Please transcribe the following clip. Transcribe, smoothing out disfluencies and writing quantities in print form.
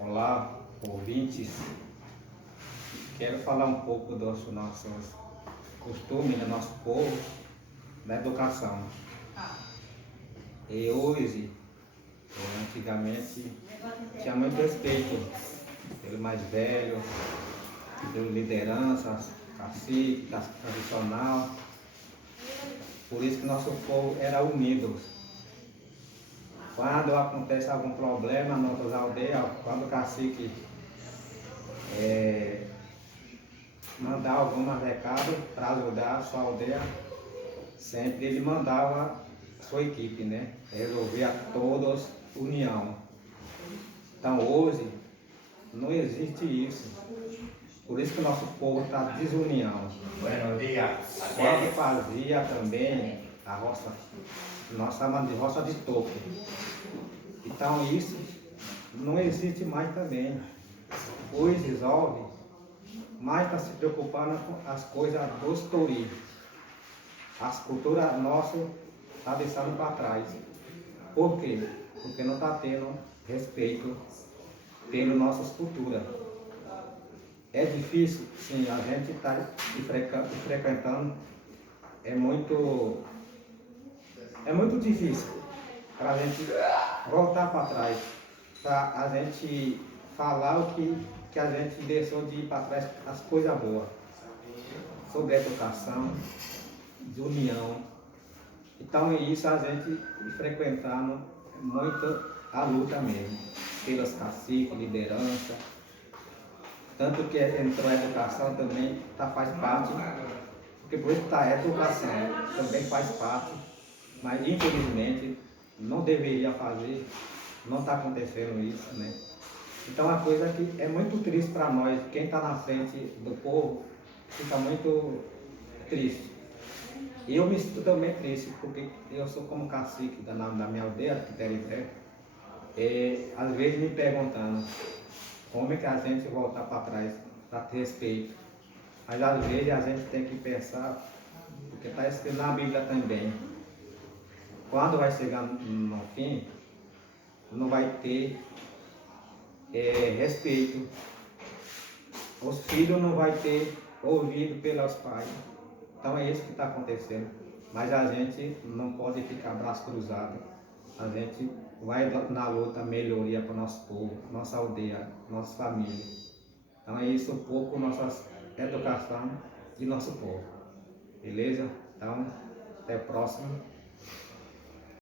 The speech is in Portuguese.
Olá, ouvintes. Quero falar um pouco dos nossos costumes do nosso povo, da educação. E hoje, antigamente, tinha muito respeito pelo mais velho, pela liderança, cacique, tradicional. Por isso que nosso povo era unido. Quando acontece algum problema nas nossas aldeias, quando o cacique mandar algum recado para ajudar a sua aldeia, sempre ele mandava a sua equipe, né? Resolvia todos união. Então hoje não existe isso. Por isso que o nosso povo está desunião. Buenos días. Quando fazia também a roça, nós chamamos de roça de topo. Então isso não existe mais também. Hoje resolve, mas está se preocupando com as coisas dos tourinhos. As culturas nossas estão deixando para trás. Por quê? Porque não está tendo respeito pelas nossas culturas. É difícil, sim, a gente está frequentando, é muito difícil para a gente voltar para trás, para a gente falar o que a gente deixou de ir para trás, as coisas boas, sobre a educação, de união. Então isso a gente frequentando muito a luta mesmo, pelas caciques, liderança. Tanto que entrou a educação também faz parte, porque por isso está a educação também faz parte, mas infelizmente não deveria fazer, não está acontecendo isso, né? Então é uma coisa que é muito triste para nós, quem está na frente do povo fica muito triste. Eu me sinto também triste, porque eu sou como cacique da minha aldeia, que Terité, às vezes me perguntando como é que a gente voltar para trás, para ter respeito. Mas às vezes a gente tem que pensar, porque está escrito na Bíblia também, quando vai chegar no fim, não vai ter respeito. Os filhos não vão ter ouvido pelos pais. Então é isso que está acontecendo. Mas a gente não pode ficar braço cruzado. A gente vai na luta melhoria para o nosso povo, nossa aldeia, nossa família. Então é isso um pouco nossa educação e nosso povo. Beleza? Então, até a próxima.